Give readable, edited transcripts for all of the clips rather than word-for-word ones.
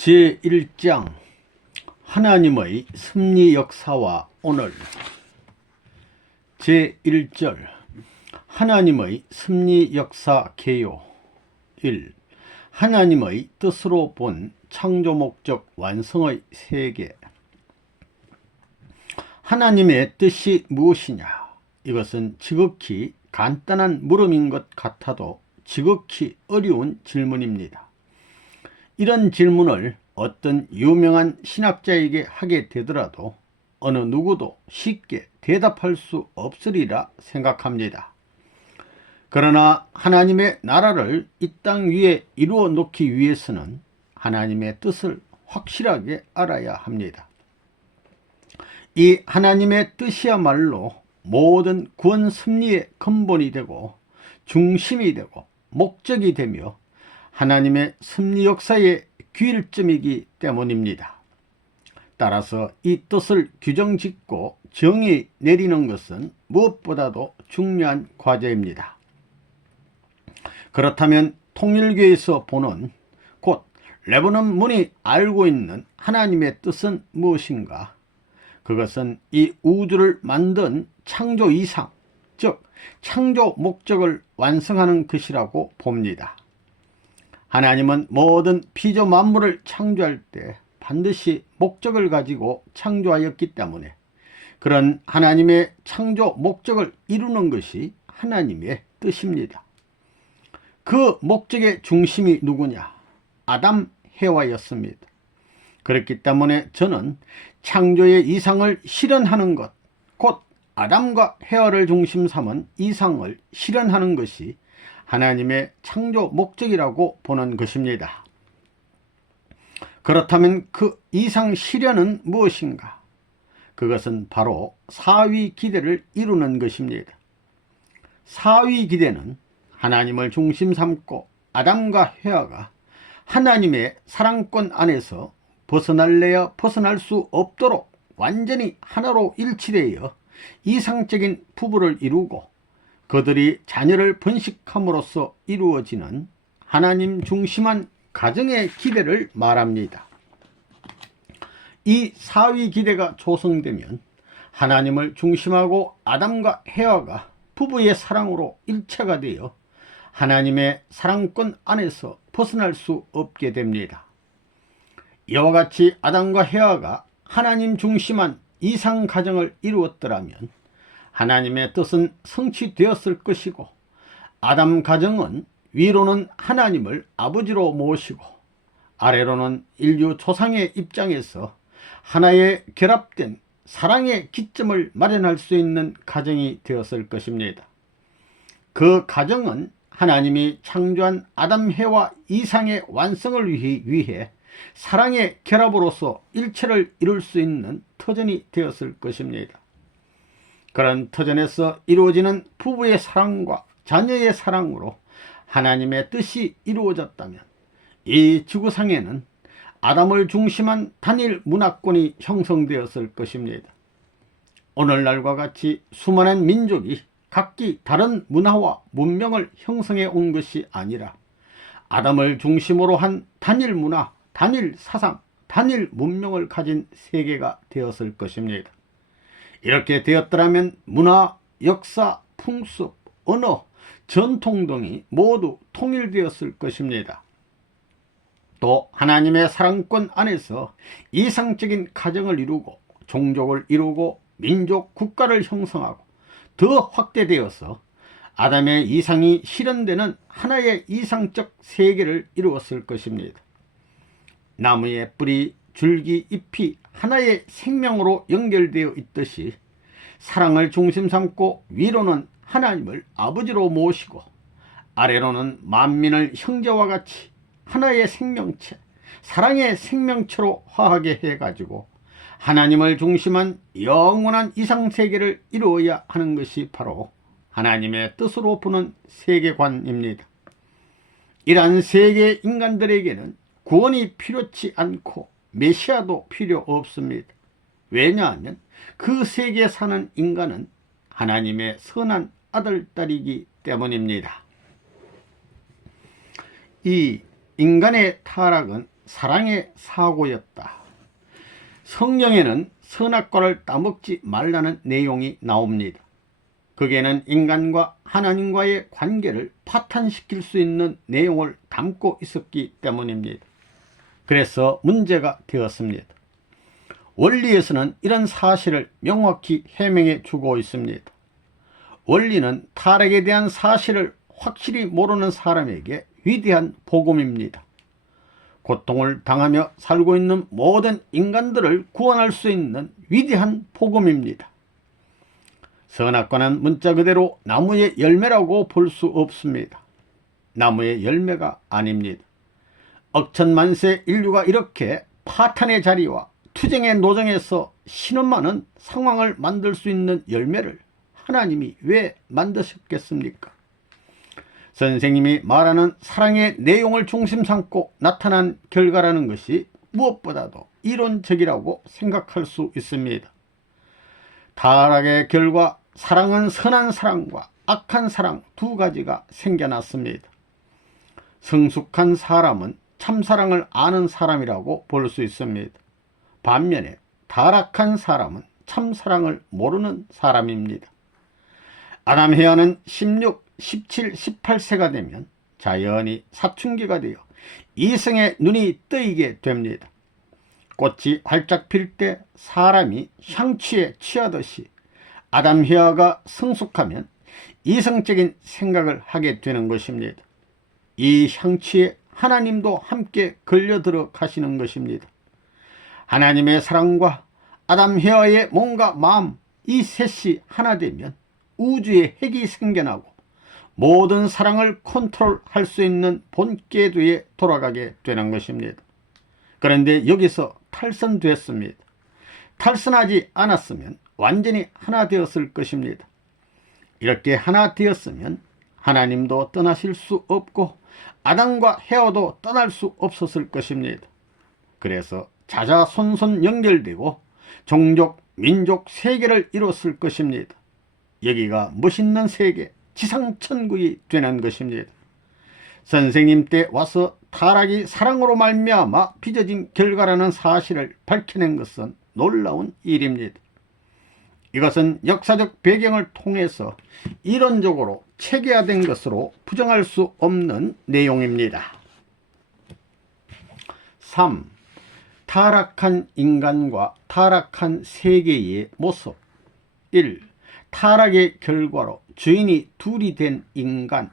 제1장 하나님의 섭리 역사와 오늘. 제1절 하나님의 섭리 역사 개요. 1. 하나님의 뜻으로 본 창조 목적 완성의 세계. 하나님의 뜻이 무엇이냐? 이것은 지극히 간단한 물음인 것 같아도 지극히 어려운 질문입니다. 이런 질문을 어떤 유명한 신학자에게 하게 되더라도 어느 누구도 쉽게 대답할 수 없으리라 생각합니다. 그러나 하나님의 나라를 이 땅 위에 이루어 놓기 위해서는 하나님의 뜻을 확실하게 알아야 합니다. 이 하나님의 뜻이야말로 모든 구원 섭리의 근본이 되고 중심이 되고 목적이 되며 하나님의 섭리 역사의 귀일점이기 때문입니다. 따라서 이 뜻을 규정짓고 정의 내리는 것은 무엇보다도 중요한 과제입니다. 그렇다면 통일교에서 보는 곧 레버넌 문이 알고 있는 하나님의 뜻은 무엇인가? 그것은 이 우주를 만든 창조 이상, 즉 창조 목적을 완성하는 것이라고 봅니다. 하나님은 모든 피조 만물을 창조할 때 반드시 목적을 가지고 창조하였기 때문에 그런 하나님의 창조 목적을 이루는 것이 하나님의 뜻입니다. 그 목적의 중심이 누구냐? 아담, 해와였습니다. 그렇기 때문에 저는 창조의 이상을 실현하는 것, 곧 아담과 해와를 중심 삼은 이상을 실현하는 것이 하나님의 창조 목적이라고 보는 것입니다. 그렇다면 그 이상 실현은 무엇인가? 그것은 바로 사위 기대를 이루는 것입니다. 사위 기대는 하나님을 중심 삼고 아담과 해와가 하나님의 사랑권 안에서 벗어날래야 벗어날 수 없도록 완전히 하나로 일치되어 이상적인 부부를 이루고 그들이 자녀를 번식함으로써 이루어지는 하나님 중심한 가정의 기대를 말합니다. 이 사위 기대가 조성되면 하나님을 중심하고 아담과 해와가 부부의 사랑으로 일체가 되어 하나님의 사랑권 안에서 벗어날 수 없게 됩니다. 이와 같이 아담과 해와가 하나님 중심한 이상 가정을 이루었더라면 하나님의 뜻은 성취되었을 것이고 아담 가정은 위로는 하나님을 아버지로 모시고 아래로는 인류 조상의 입장에서 하나의 결합된 사랑의 기점을 마련할 수 있는 가정이 되었을 것입니다. 그 가정은 하나님이 창조한 아담 해와 이상의 완성을 위해 사랑의 결합으로서 일체를 이룰 수 있는 터전이 되었을 것입니다. 그런 터전에서 이루어지는 부부의 사랑과 자녀의 사랑으로 하나님의 뜻이 이루어졌다면 이 지구상에는 아담을 중심한 단일 문화권이 형성되었을 것입니다. 오늘날과 같이 수많은 민족이 각기 다른 문화와 문명을 형성해 온 것이 아니라 아담을 중심으로 한 단일 문화, 단일 사상, 단일 문명을 가진 세계가 되었을 것입니다. 이렇게 되었더라면 문화, 역사, 풍습, 언어, 전통 등이 모두 통일되었을 것입니다. 또 하나님의 사랑권 안에서 이상적인 가정을 이루고 종족을 이루고 민족, 국가를 형성하고 더 확대되어서 아담의 이상이 실현되는 하나의 이상적 세계를 이루었을 것입니다. 나무의 뿌리, 줄기, 잎이 하나의 생명으로 연결되어 있듯이 사랑을 중심 삼고 위로는 하나님을 아버지로 모시고 아래로는 만민을 형제와 같이 하나의 생명체, 사랑의 생명체로 화하게 해가지고 하나님을 중심한 영원한 이상세계를 이루어야 하는 것이 바로 하나님의 뜻으로 보는 세계관입니다. 이러한 세계 인간들에게는 구원이 필요치 않고 메시아도 필요 없습니다. 왜냐하면 그 세계에 사는 인간은 하나님의 선한 아들, 딸이기 때문입니다. 이 인간의 타락은 사랑의 사고였다. 성경에는 선악과를 따먹지 말라는 내용이 나옵니다. 거기에는 인간과 하나님과의 관계를 파탄시킬 수 있는 내용을 담고 있었기 때문입니다. 그래서 문제가 되었습니다. 원리에서는 이런 사실을 명확히 해명해 주고 있습니다. 원리는 타락에 대한 사실을 확실히 모르는 사람에게 위대한 복음입니다. 고통을 당하며 살고 있는 모든 인간들을 구원할 수 있는 위대한 복음입니다. 선악과는 문자 그대로 나무의 열매라고 볼 수 없습니다. 나무의 열매가 아닙니다. 억천만세 인류가 이렇게 파탄의 자리와 투쟁의 노정에서 신음하는 상황을 만들 수 있는 열매를 하나님이 왜 만드셨겠습니까? 선생님이 말하는 사랑의 내용을 중심 삼고 나타난 결과라는 것이 무엇보다도 이론적이라고 생각할 수 있습니다. 타락의 결과 사랑은 선한 사랑과 악한 사랑 두 가지가 생겨났습니다. 성숙한 사람은 참사랑을 아는 사람이라고 볼 수 있습니다. 반면에 타락한 사람은 참사랑을 모르는 사람입니다. 아담 헤아는 16, 17, 18세가 되면 자연히 사춘기가 되어 이성의 눈이 뜨이게 됩니다. 꽃이 활짝 필 때 사람이 향취에 취하듯이 아담 헤아가 성숙하면 이성적인 생각을 하게 되는 것입니다. 이 향취에 하나님도 함께 걸려들어 가시는 것입니다. 하나님의 사랑과 아담 헤아의 몸과 마음, 이 셋이 하나 되면 우주에 핵이 생겨나고 모든 사랑을 컨트롤할 수 있는 본궤도에 돌아가게 되는 것입니다. 그런데 여기서 탈선됐습니다. 탈선하지 않았으면 완전히 하나 되었을 것입니다. 이렇게 하나 되었으면 하나님도 떠나실 수 없고 아담과 헤아도 떠날 수 없었을 것입니다. 그래서 자자손손 연결되고 종족, 민족, 세계를 이뤘을 것입니다. 여기가 멋있는 세계, 지상천국이 되는 것입니다. 선생님 때 와서 타락이 사랑으로 말미암아 빚어진 결과라는 사실을 밝혀낸 것은 놀라운 일입니다. 이것은 역사적 배경을 통해서 이론적으로 체계화된 것으로 부정할 수 없는 내용입니다. 3. 타락한 인간과 타락한 세계의 모습. 1. 타락의 결과로 주인이 둘이 된 인간.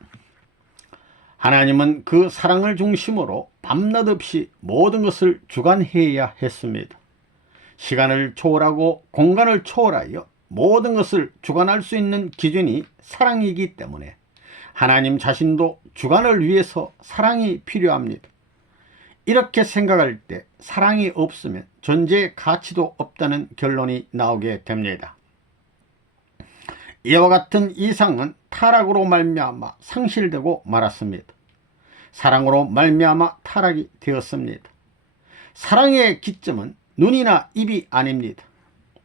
하나님은 그 사랑을 중심으로 밤낮 없이 모든 것을 주관해야 했습니다. 시간을 초월하고 공간을 초월하여 모든 것을 주관할 수 있는 기준이 사랑이기 때문에 하나님 자신도 주관을 위해서 사랑이 필요합니다. 이렇게 생각할 때 사랑이 없으면 존재의 가치도 없다는 결론이 나오게 됩니다. 이와 같은 이상은 타락으로 말미암아 상실되고 말았습니다. 사랑으로 말미암아 타락이 되었습니다. 사랑의 기점은 눈이나 입이 아닙니다.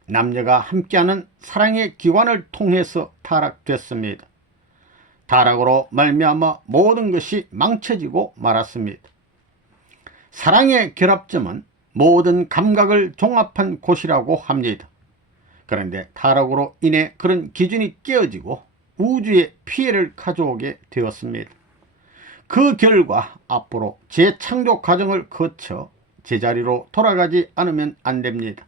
남녀가 함께하는 사랑의 기관을 통해서 타락됐습니다. 타락으로 말미암아 모든 것이 망쳐지고 말았습니다. 사랑의 결합점은 모든 감각을 종합한 곳이라고 합니다. 그런데 타락으로 인해 그런 기준이 깨어지고 우주에 피해를 가져오게 되었습니다. 그 결과 앞으로 재창조 과정을 거쳐 제자리로 돌아가지 않으면 안 됩니다.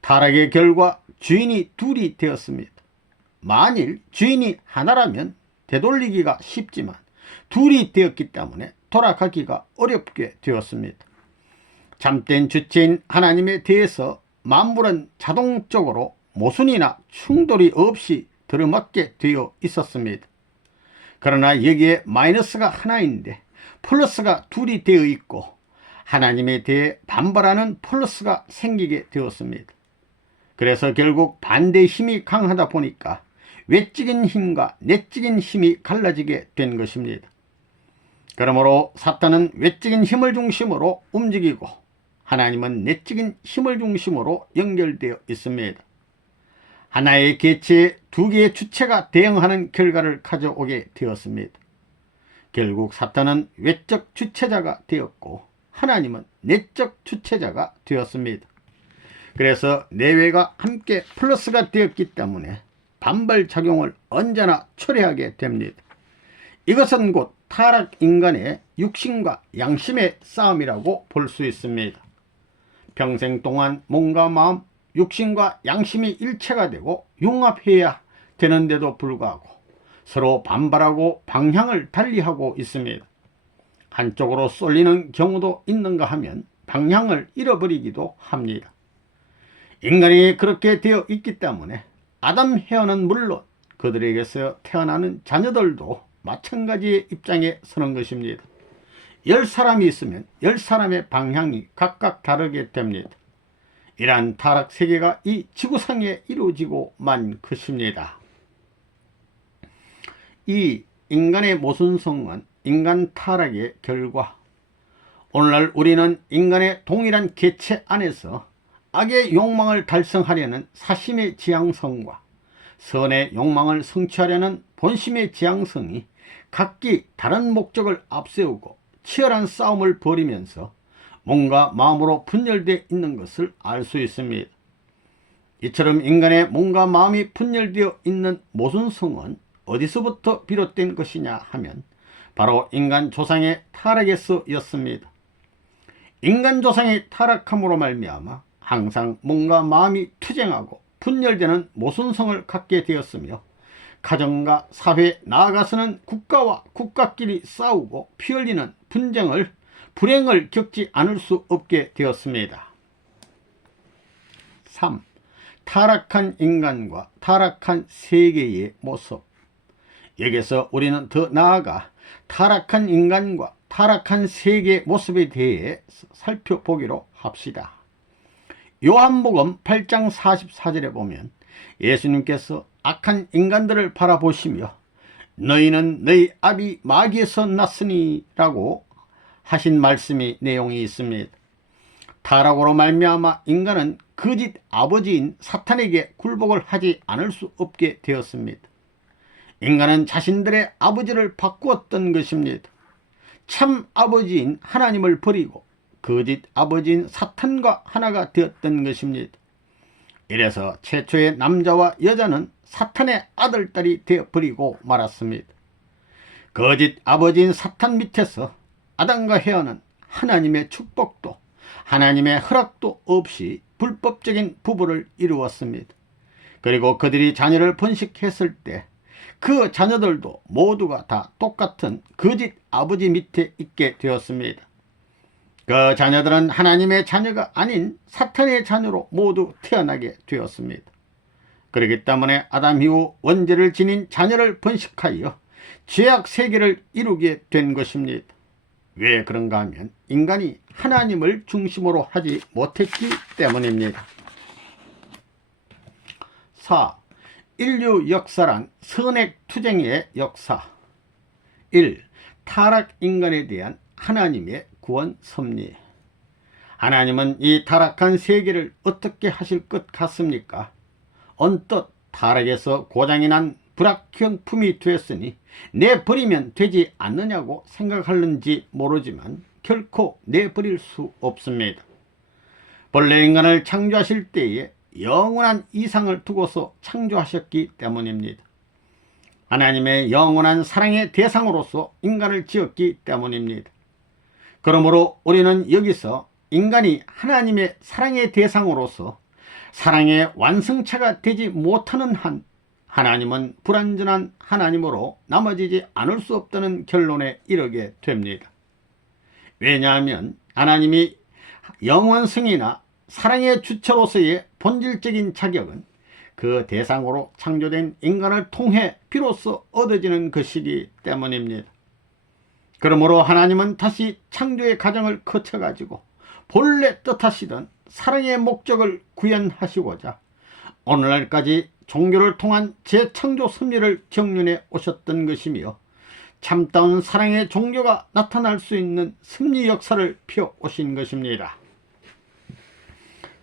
타락의 결과 주인이 둘이 되었습니다. 만일 주인이 하나라면 되돌리기가 쉽지만 둘이 되었기 때문에 돌아가기가 어렵게 되었습니다. 참된 주체인 하나님에 대해서 만물은 자동적으로 모순이나 충돌이 없이 들어맞게 되어 있었습니다. 그러나 여기에 마이너스가 하나인데 플러스가 둘이 되어 있고 하나님에 대해 반발하는 플러스가 생기게 되었습니다. 그래서 결국 반대의 힘이 강하다 보니까 외적인 힘과 내적인 힘이 갈라지게 된 것입니다. 그러므로 사탄은 외적인 힘을 중심으로 움직이고 하나님은 내적인 힘을 중심으로 연결되어 있습니다. 하나의 개체에 두 개의 주체가 대응하는 결과를 가져오게 되었습니다. 결국 사탄은 외적 주체자가 되었고 하나님은 내적 주체자가 되었습니다. 그래서 내외가 함께 플러스가 되었기 때문에 반발작용을 언제나 초래하게 됩니다. 이것은 곧 타락인간의 육신과 양심의 싸움이라고 볼 수 있습니다. 평생 동안 몸과 마음, 육신과 양심이 일체가 되고 융합해야 되는데도 불구하고 서로 반발하고 방향을 달리하고 있습니다. 한쪽으로 쏠리는 경우도 있는가 하면 방향을 잃어버리기도 합니다. 인간이 그렇게 되어 있기 때문에 아담 헤어는 물론 그들에게서 태어나는 자녀들도 마찬가지의 입장에 서는 것입니다. 10사람이 있으면 10사람의 방향이 각각 다르게 됩니다. 이러한 타락 세계가 이 지구상에 이루어지고 만 것입니다. 이 인간의 모순성은 인간 타락의 결과, 오늘날 우리는 인간의 동일한 개체 안에서 악의 욕망을 달성하려는 사심의 지향성과 선의 욕망을 성취하려는 본심의 지향성이 각기 다른 목적을 앞세우고 치열한 싸움을 벌이면서 몸과 마음으로 분열되어 있는 것을 알 수 있습니다. 이처럼 인간의 몸과 마음이 분열되어 있는 모순성은 어디서부터 비롯된 것이냐 하면 바로 인간 조상의 타락에서였습니다. 인간 조상의 타락함으로 말미암아 항상 몸과 마음이 투쟁하고 분열되는 모순성을 갖게 되었으며 가정과 사회, 나아가서는 국가와 국가끼리 싸우고 피 흘리는 불행을 겪지 않을 수 없게 되었습니다. 3. 타락한 인간과 타락한 세계의 모습. 여기서 우리는 더 나아가 타락한 인간과 타락한 세계의 모습에 대해 살펴보기로 합시다. 요한복음 8장 44절에 보면 예수님께서 악한 인간들을 바라보시며 너희는 너희 아비 마귀에서 났으니 라고 하신 말씀이 내용이 있습니다. 타락으로 말미암아 인간은 거짓 아버지인 사탄에게 굴복을 하지 않을 수 없게 되었습니다. 인간은 자신들의 아버지를 바꾸었던 것입니다. 참 아버지인 하나님을 버리고 거짓 아버지인 사탄과 하나가 되었던 것입니다. 이래서 최초의 남자와 여자는 사탄의 아들딸이 되어버리고 말았습니다. 거짓 아버지인 사탄 밑에서 아담과 헤어는 하나님의 축복도 하나님의 허락도 없이 불법적인 부부를 이루었습니다. 그리고 그들이 자녀를 번식했을 때 그 자녀들도 모두가 다 똑같은 거짓 아버지 밑에 있게 되었습니다. 그 자녀들은 하나님의 자녀가 아닌 사탄의 자녀로 모두 태어나게 되었습니다. 그렇기 때문에 아담 이후 원죄를 지닌 자녀를 번식하여 죄악 세계를 이루게 된 것입니다. 왜 그런가 하면 인간이 하나님을 중심으로 하지 못했기 때문입니다. 4. 인류 역사란 선액투쟁의 역사. 1. 타락 인간에 대한 하나님의 구원 섭리. 하나님은 이 타락한 세계를 어떻게 하실 것 같습니까? 언뜻 타락에서 고장이 난 불악형품이 되었으니 내버리면 되지 않느냐고 생각하는지 모르지만 결코 내버릴 수 없습니다. 본래 인간을 창조하실 때에 영원한 이상을 두고서 창조하셨기 때문입니다. 하나님의 영원한 사랑의 대상으로서 인간을 지었기 때문입니다. 그러므로 우리는 여기서 인간이 하나님의 사랑의 대상으로서 사랑의 완성체가 되지 못하는 한 하나님은 불완전한 하나님으로 남아지지 않을 수 없다는 결론에 이르게 됩니다. 왜냐하면 하나님이 영원성이나 사랑의 주체로서의 본질적인 자격은 그 대상으로 창조된 인간을 통해 비로소 얻어지는 것이기 때문입니다. 그러므로 하나님은 다시 창조의 과정을 거쳐가지고 본래 뜻하시던 사랑의 목적을 구현하시고자 오늘날까지 종교를 통한 재창조 섭리를 경륜해 오셨던 것이며 참다운 사랑의 종교가 나타날 수 있는 섭리 역사를 펴오신 것입니다.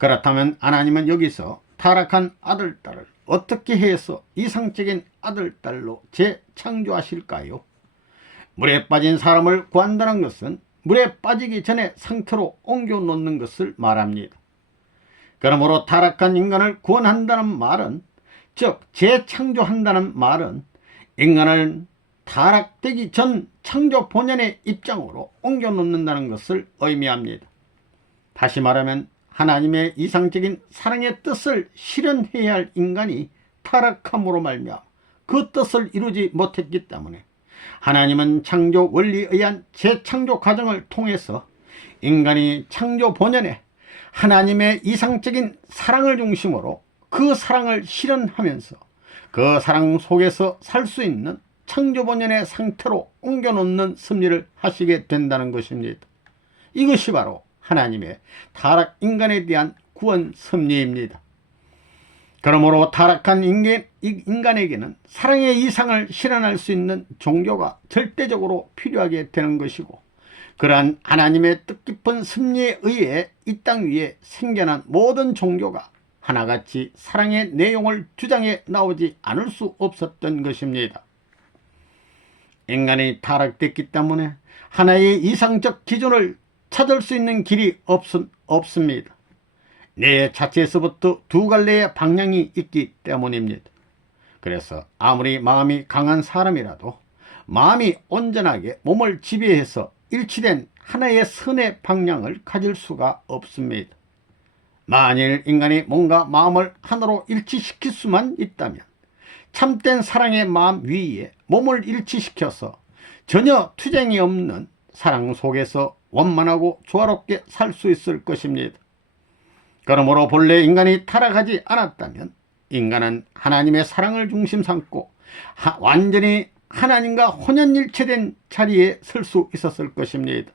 그렇다면 하나님은 여기서 타락한 아들딸을 어떻게 해서 이상적인 아들딸로 재창조하실까요? 물에 빠진 사람을 구한다는 것은 물에 빠지기 전에 상태로 옮겨 놓는 것을 말합니다. 그러므로 타락한 인간을 구원한다는 말은, 즉 재창조한다는 말은 인간을 타락되기 전 창조 본연의 입장으로 옮겨 놓는다는 것을 의미합니다. 다시 말하면 하나님의 이상적인 사랑의 뜻을 실현해야 할 인간이 타락함으로 말미암아 그 뜻을 이루지 못했기 때문에 하나님은 창조 원리에 의한 재창조 과정을 통해서 인간이 창조 본연의 하나님의 이상적인 사랑을 중심으로 그 사랑을 실현하면서 그 사랑 속에서 살 수 있는 창조 본연의 상태로 옮겨놓는 섭리를 하시게 된다는 것입니다. 이것이 바로 하나님의 타락 인간에 대한 구원 섭리입니다. 그러므로 타락한 인간에게는 사랑의 이상을 실현할 수 있는 종교가 절대적으로 필요하게 되는 것이고, 그러한 하나님의 뜻깊은 섭리에 의해 이 땅 위에 생겨난 모든 종교가 하나같이 사랑의 내용을 주장해 나오지 않을 수 없었던 것입니다. 인간이 타락됐기 때문에 하나의 이상적 기준을 찾을 수 있는 길이 없습니다. 내 자체에서부터 두 갈래의 방향이 있기 때문입니다. 그래서 아무리 마음이 강한 사람이라도 마음이 온전하게 몸을 지배해서 일치된 하나의 선의 방향을 가질 수가 없습니다. 만일 인간이 뭔가 마음을 하나로 일치시킬 수만 있다면 참된 사랑의 마음 위에 몸을 일치시켜서 전혀 투쟁이 없는 사랑 속에서 원만하고 조화롭게 살 수 있을 것입니다. 그러므로 본래 인간이 타락하지 않았다면 인간은 하나님의 사랑을 중심 삼고 완전히 하나님과 혼연일체된 자리에 설 수 있었을 것입니다.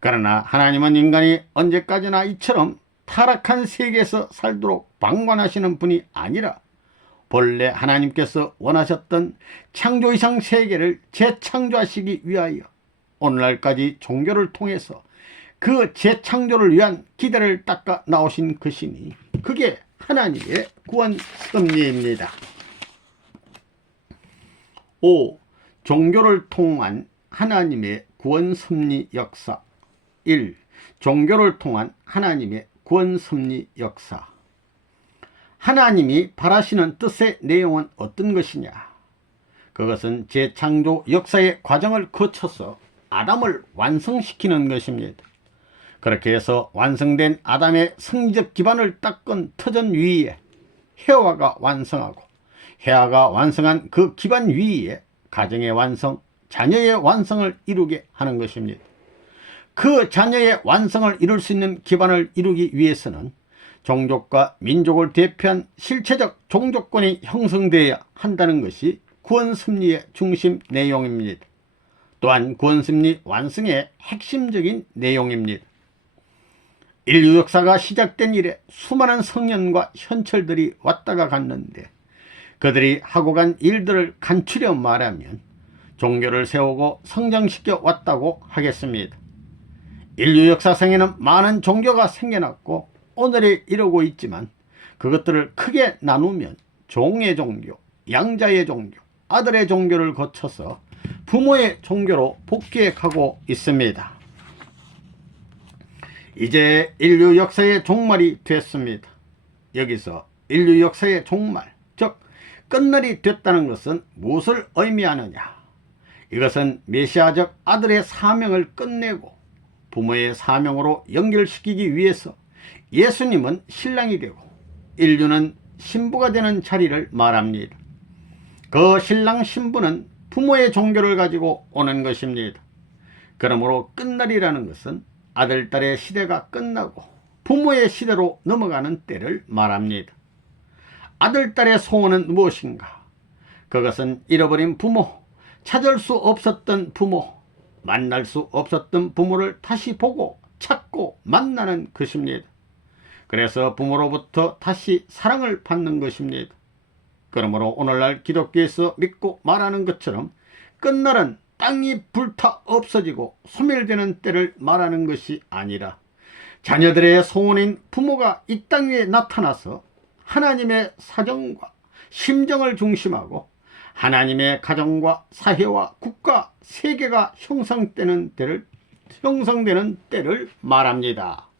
그러나 하나님은 인간이 언제까지나 이처럼 타락한 세계에서 살도록 방관하시는 분이 아니라 본래 하나님께서 원하셨던 창조 이상 세계를 재창조하시기 위하여 오늘날까지 종교를 통해서 그 재창조를 위한 기대를 닦아 나오신 것이니 그게 하나님의 구원 섭리입니다. 5. 종교를 통한 하나님의 구원 섭리 역사. 1. 종교를 통한 하나님의 구원 섭리 역사. 하나님이 바라시는 뜻의 내용은 어떤 것이냐? 그것은 재창조 역사의 과정을 거쳐서 아담을 완성시키는 것입니다. 그렇게 해서 완성된 아담의 성리적 기반을 닦은 터전 위에 해와가 완성하고, 해와가 완성한 그 기반 위에 가정의 완성, 자녀의 완성을 이루게 하는 것입니다. 그 자녀의 완성을 이룰 수 있는 기반을 이루기 위해서는 종족과 민족을 대표한 실체적 종족권이 형성되어야 한다는 것이 구원 섭리의 중심 내용입니다. 또한 구원 섭리 완성의 핵심적인 내용입니다. 인류 역사가 시작된 이래 수많은 성년과 현철들이 왔다가 갔는데 그들이 하고 간 일들을 간추려 말하면 종교를 세우고 성장시켜 왔다고 하겠습니다. 인류 역사상에는 많은 종교가 생겨났고 오늘에 이르고 있지만 그것들을 크게 나누면 종의 종교, 양자의 종교, 아들의 종교를 거쳐서 부모의 종교로 복귀해 가고 있습니다. 이제 인류 역사의 종말이 됐습니다. 여기서 인류 역사의 종말, 즉 끝날이 됐다는 것은 무엇을 의미하느냐? 이것은 메시아적 아들의 사명을 끝내고 부모의 사명으로 연결시키기 위해서 예수님은 신랑이 되고 인류는 신부가 되는 자리를 말합니다. 그 신랑 신부는 부모의 종교를 가지고 오는 것입니다. 그러므로 끝날이라는 것은 아들, 딸의 시대가 끝나고 부모의 시대로 넘어가는 때를 말합니다. 아들, 딸의 소원은 무엇인가? 그것은 잃어버린 부모, 찾을 수 없었던 부모, 만날 수 없었던 부모를 다시 보고 찾고 만나는 것입니다. 그래서 부모로부터 다시 사랑을 받는 것입니다. 그러므로 오늘날 기독교에서 믿고 말하는 것처럼 끝날은 땅이 불타 없어지고 소멸되는 때를 말하는 것이 아니라 자녀들의 소원인 부모가 이 땅 위에 나타나서 하나님의 사정과 심정을 중심하고 하나님의 가정과 사회와 국가, 세계가 형성되는 때를 형성되는 때를 말합니다.